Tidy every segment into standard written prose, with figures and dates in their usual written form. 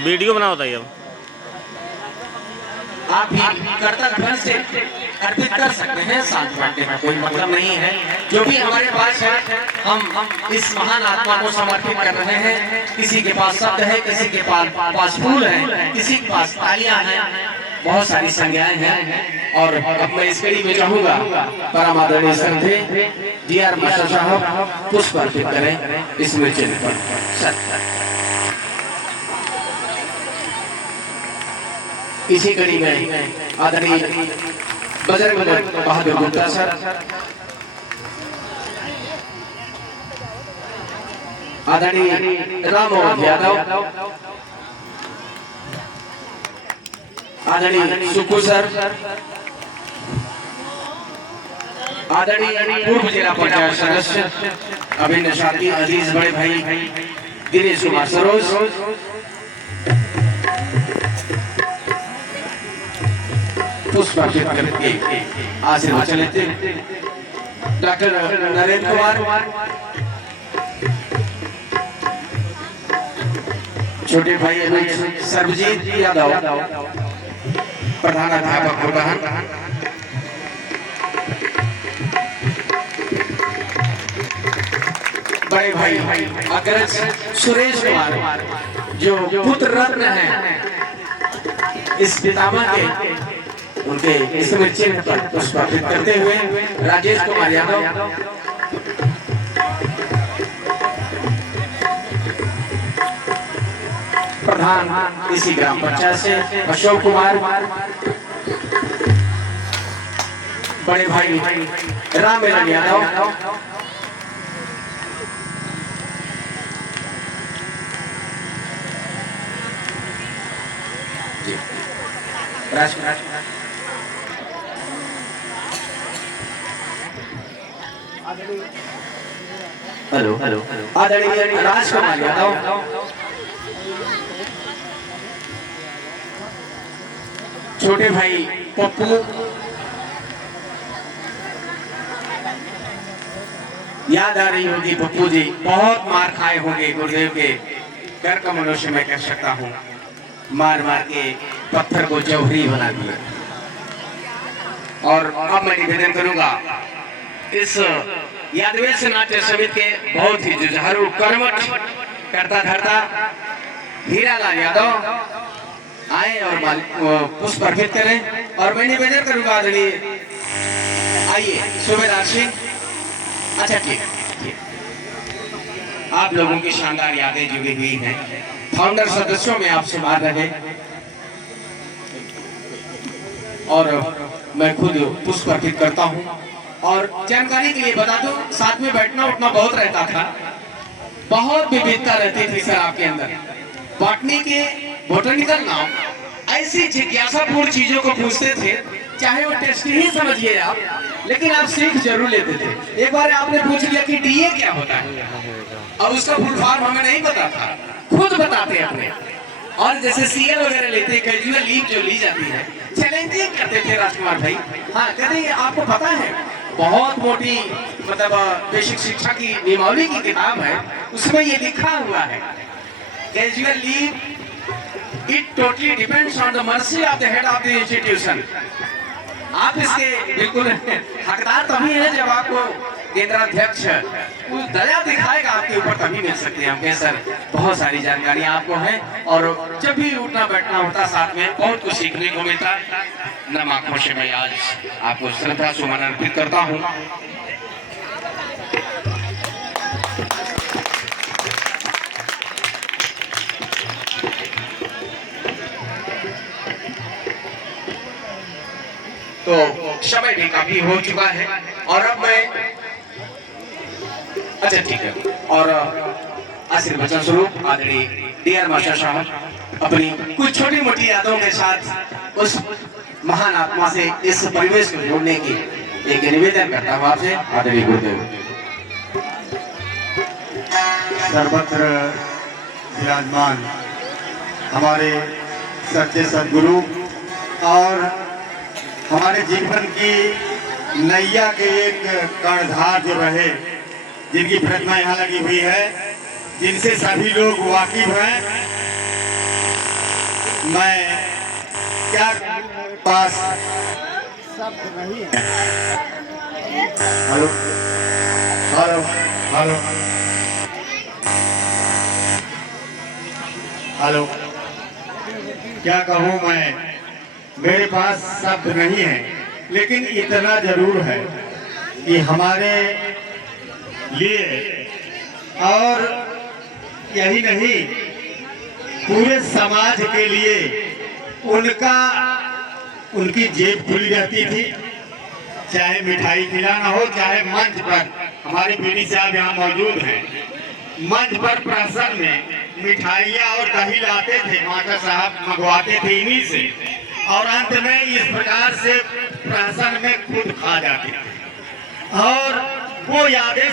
Video बना बताइए अब। आप भी कर्तव्य से अर्पित कर सकते हैं, साथ बांटने में कोई मतलब नहीं है। जो भी हमारे पास है हम इस महान आत्मा को समर्पित कर रहे हैं। किसी के पास शब्द है, किसी के पास फूल है, किसी के पास तालियां हैं, बहुत सारी संज्ञाएं हैं। और अब मैं इस कड़ी में चाहूंगा परम आदरणीय श्रद्धेय DR मास्टर साहब पुष्प अर्पित करें इस चिन्ह पर। इसी कड़ी में आदरणीय बजरंग बहादुर गुप्ता सर, आदरणीय राम यादव, आदरणीय सुकू सर, आदरणीय पूर्व जिला पंचायत सदस्य अभिन्न साथी अजीज बड़े भाई दिनेश कुमार सरोज, पुष्प अर्पित करके आशीर्वाद लेते डॉक्टर नरेंद्र कुमार, छोटे भाई सर्वजीत यादव, प्रधानाध्यापक प्रधान, बड़े भाई अग्रज सुरेश कुमार जो पुत्र रत्न हैं इस पितामह के, उनके स्मृति चिन्ह पर पुष्प अर्पित करते हुए राजेश कुमार यादव, प्रधान इसी ग्राम पंचायत से अशोक कुमार, बड़े भाई राम मिलन यादव, हेलो हेलो आदरणीय राजकुमार यादव, छोटे भाई पप्पू, याद आ रही होगी पप्पू जी, बहुत मार खाए होंगे गुरुदेव के घर का मनुष्य मैं कह सकता हूँ, मार मार के पत्थर को जौहरी बना दिया। और अब मैं निवेदन करूंगा इस यादवेश नाट्य समिति के बहुत ही जुझारू कर्मठ करता धरता हीरालाल यादव आए और पुष्प अर्पित करें। और मैं निवेदन करूंगा आदरणीय आइए सुबेदार सिंह, अच्छा ठीक है, आप लोगों की शानदार यादें जुड़ी हुई हैं, फाउंडर सदस्यों में आपसे बात रहे और मैं खुद पुष्प अर्पित करता हूं। और जानकारी के लिए बता दूं, साथ में बैठना उठना बहुत रहता था, बहुत विविधता रहती थी सर आपके अंदर। बॉटनी के बोटनिकल नाम ऐसी जिज्ञासापूर्ण चीजों को पूछते थे, चाहे वो टेस्ट ही समझिए आप, लेकिन आप सीख जरूर लेते थे। एक बार आपने पूछ लिया कि DA क्या होता है, और उसका फुल फॉर्म हमें नहीं पता था, खुद बताते अपने। और जैसे CL वगैरह लेते हैं, कैजुअल लीव जो ली जाती है, चैलेंजिंग करते थे राजकुमार भाई। हाँ कहते हैं आपको पता है, बहुत मोटी मतलब बेसिक शिक्षा की नियमावली की किताब है, उसमें ये लिखा हुआ है casual leave it totally depends on the mercy of the head of the institution. आप इसके बिल्कुल हकदार तभी हैं जब आपको केंद्राध्यक्ष उस दया दिखाएगा आपके ऊपर, तभी मिल सकती है। हम सर बहुत सारी जानकारियां आपको हैं, और जब भी उठना बैठना होता साथ में बहुत कुछ सीखने को मिलता। नम आंखों से मैं आज आपको श्रद्धा सुमन अर्पित करता हूं। तो समय भी काफी हो चुका है और अब मैं अच्छा ठीक है, और आशीर्वचन स्वरूप आदरणीय DR मास्टर साहब अपनी कुछ छोटी मोटी यादों के साथ उस महान आत्मा से इस परिवेश को जोड़ने की एक निवेदन करता हूँ आपसे। आदरणीय गुरुदेव सर्वत्र विराजमान हमारे सच्चे सदगुरु और हमारे जीवन की नैया के एक कर्णधार जो रहे, जिनकी प्रतिमा यहाँ लगी हुई है, जिनसे सभी लोग वाकिफ हैं, मैं क्या पास शब्द नहीं है। हेलो हेलो हेलो हेलो, क्या कहूँ मैं, मेरे पास शब्द नहीं है, लेकिन इतना जरूर है कि हमारे लिए और यही नहीं पूरे समाज के लिए उनकी जेब खुली रहती थी। चाहे मिठाई खिलाना हो, चाहे मंच पर, हमारे पीडी साहब यहाँ मौजूद हैं, मंच पर प्रहसन में मिठाइयाँ और दही लाते थे, मास्टर साहब मंगवाते थे इन्हीं से, और अंत में इस प्रकार से प्रहसन में खुद खा जाते थे। और वो यादें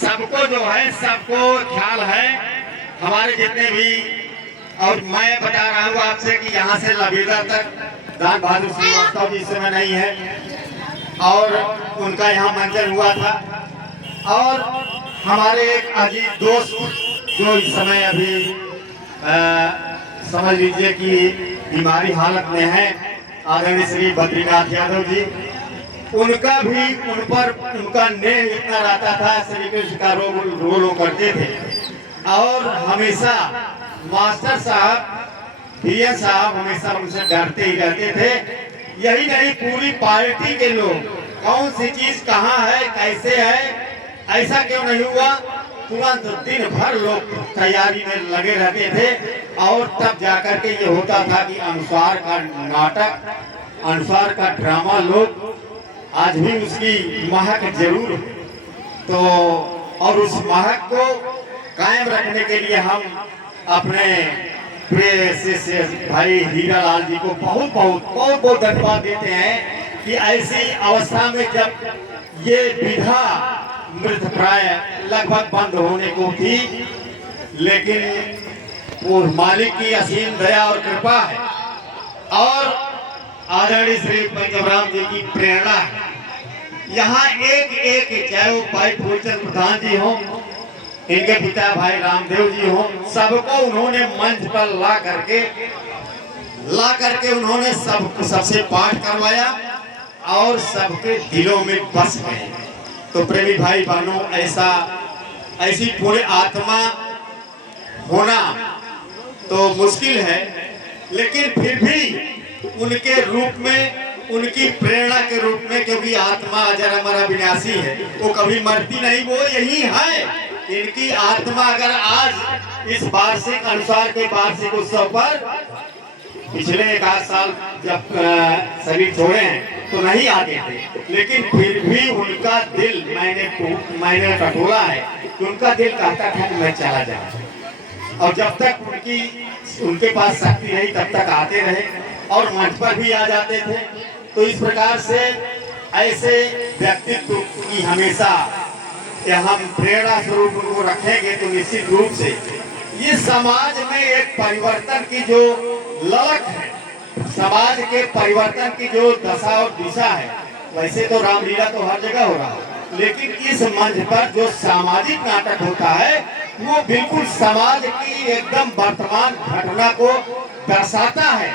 सबको जो है, सबको ख्याल है, हमारे जितने भी। और मैं बता रहा हूँ आपसे कि यहाँ से लबीदा तक दान बहादुर श्रीवास्तव जी इस समय नहीं है, और उनका यहाँ मंचन हुआ था। और हमारे एक अजीज दोस्त जो इस समय अभी समझ लीजिए कि बीमारी हालत में है, आदरणीय श्री बद्रीनाथ यादव जी, उनका भी उनका नेह इतना रहता था, श्री कृष्ण का रोल करते थे। और हमेशा मास्टर साहब, पीएन साहब हमेशा उनसे डरते ही रहते थे। यही नहीं, पूरी पार्टी के लोग कौन सी चीज कहाँ है, कैसे है, ऐसा क्यों नहीं हुआ, तुरंत दिन भर लोग तैयारी में लगे रहते थे। और तब जाकर के ये होता था कि अनुसार का नाटक, अनुसार का ड्रामा लोग आज भी उसकी महक जरूर है। तो और उस महक को कायम रखने के लिए हम अपने प्रिय शिष्य भाई हीरा लाल जी को बहुत बहुत बहुत बहुत धन्यवाद देते हैं कि ऐसी अवस्था में जब ये विधा मृत प्राय लगभग बंद होने को थी, लेकिन वो मालिक की असीम दया और कृपा है, और आदरणीय श्री पंचमराम जी की प्रेरणा है। यहाँ एक चाहे वो भाई फूलचंद प्रधान जी हो, इनके पिता भाई रामदेव जी हो, सबको उन्होंने मंच पर ला करके उन्होंने सबसे पाठ करवाया और सबके दिलों में बस गए। तो प्रेमी भाई बहनों, ऐसी पूरे आत्मा होना तो मुश्किल है, लेकिन फिर भी उनके रूप में, उनकी प्रेरणा के रूप में, क्योंकि आत्मा अजर अमर अविनाशी है, वो कभी मरती नहीं, वो यही है। इनकी आत्मा अगर आज इस वार्षिक अनुसार के वार्षिक उत्सव पर पिछले 1 आध साल जब शरीर छोड़े हैं तो नहीं आते थे, लेकिन फिर भी उनका दिल मैंने टटोला है कि उनका दिल कहता था कि मैं चला जाऊं। और जब तक उनके पास शक्ति नहीं तब तक आते रहे और मंच पर भी आ जाते थे। तो इस प्रकार से ऐसे व्यक्तित्व की हमेशा हम प्रेरणा स्वरूप उनको रखेंगे तो निश्चित रूप से ये समाज में एक परिवर्तन की जो ललक है, समाज के परिवर्तन की जो दशा और दिशा है, वैसे तो रामलीला तो हर जगह हो रहा है, लेकिन इस मंच पर जो सामाजिक नाटक होता है वो बिल्कुल समाज की एकदम वर्तमान घटना को दर्शाता है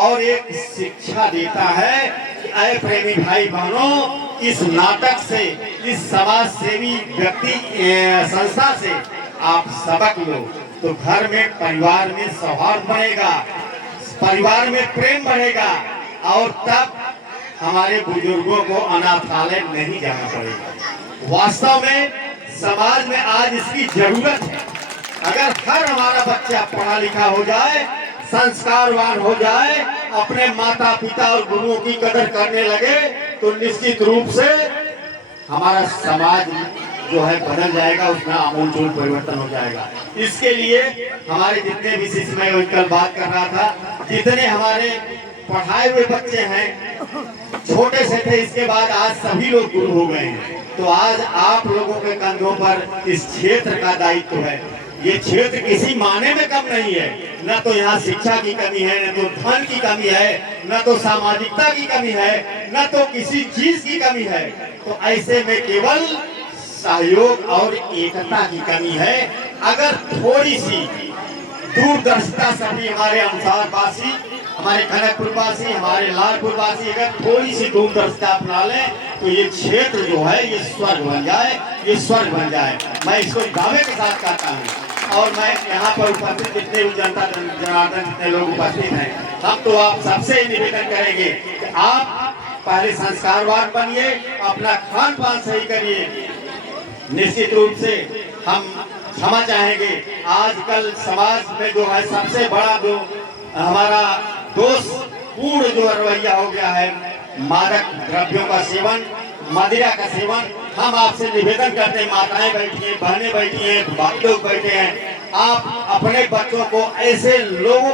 और एक शिक्षा देता है कि अय प्रेमी भाई बहनों, इस नाटक से, इस समाज सेवी व्यक्ति संस्था से आप सबक लो तो घर में, परिवार में सौहार्द बढ़ेगा, परिवार में प्रेम बढ़ेगा, और तब हमारे बुजुर्गों को अनाथालय नहीं जाना पड़ेगा। वास्तव में समाज में आज इसकी जरूरत है। अगर हर हमारा बच्चा पढ़ा लिखा हो जाए, संस्कारवान हो जाए, अपने माता पिता और गुरुओं की कदर करने लगे, तो निश्चित रूप से हमारा समाज जो है बदल जाएगा, उसमें आमूलचूल परिवर्तन हो जाएगा। इसके लिए हमारे जितने भी शिष्य, मैं कल बात कर रहा था, जितने हमारे पढ़ाए हुए बच्चे हैं, छोटे से थे, इसके बाद आज सभी लोग गुरु हो गए हैं। तो आज आप लोगों के कंधों पर इस क्षेत्र का दायित्व है। ये क्षेत्र किसी माने में कम नहीं है, न तो यहाँ शिक्षा की कमी है, न तो धन की कमी है, न तो सामाजिकता की कमी है, न तो किसी चीज की कमी है। तो ऐसे में केवल सहयोग और एकता की कमी है। अगर थोड़ी सी दूरदर्शिता सभी हमारे अनुसार वासी, हमारे कनकपुर वासी, हमारे लालपुर वासी अगर थोड़ी सी दूरदर्शिता अपना लें तो ये क्षेत्र जो है ये स्वर्ग बन जाए, ये स्वर्ग बन जाए। मैं इसको दावे के साथ कहता हूँ। और मैं यहाँ पर उपस्थित जितने भी जनता जनार्दन जितने लोग उपस्थित हैं, हम तो आप सबसे निवेदन करेंगे कि आप पहले संस्कारवान बनिए, अपना खान पान सही करिए। निश्चित रूप से हम क्षमा चाहेंगे, आजकल समाज में जो है सबसे बड़ा जो हमारा दोष पूर्ण जो रवैया हो गया है मादक द्रव्यों का सेवन, मदिरा का सेवन। हम आपसे निवेदन करते हैं, माताएं बैठी हैं, बहनें बैठी हैं, भाई लोग बैठे हैं, आप अपने बच्चों को ऐसे लोगों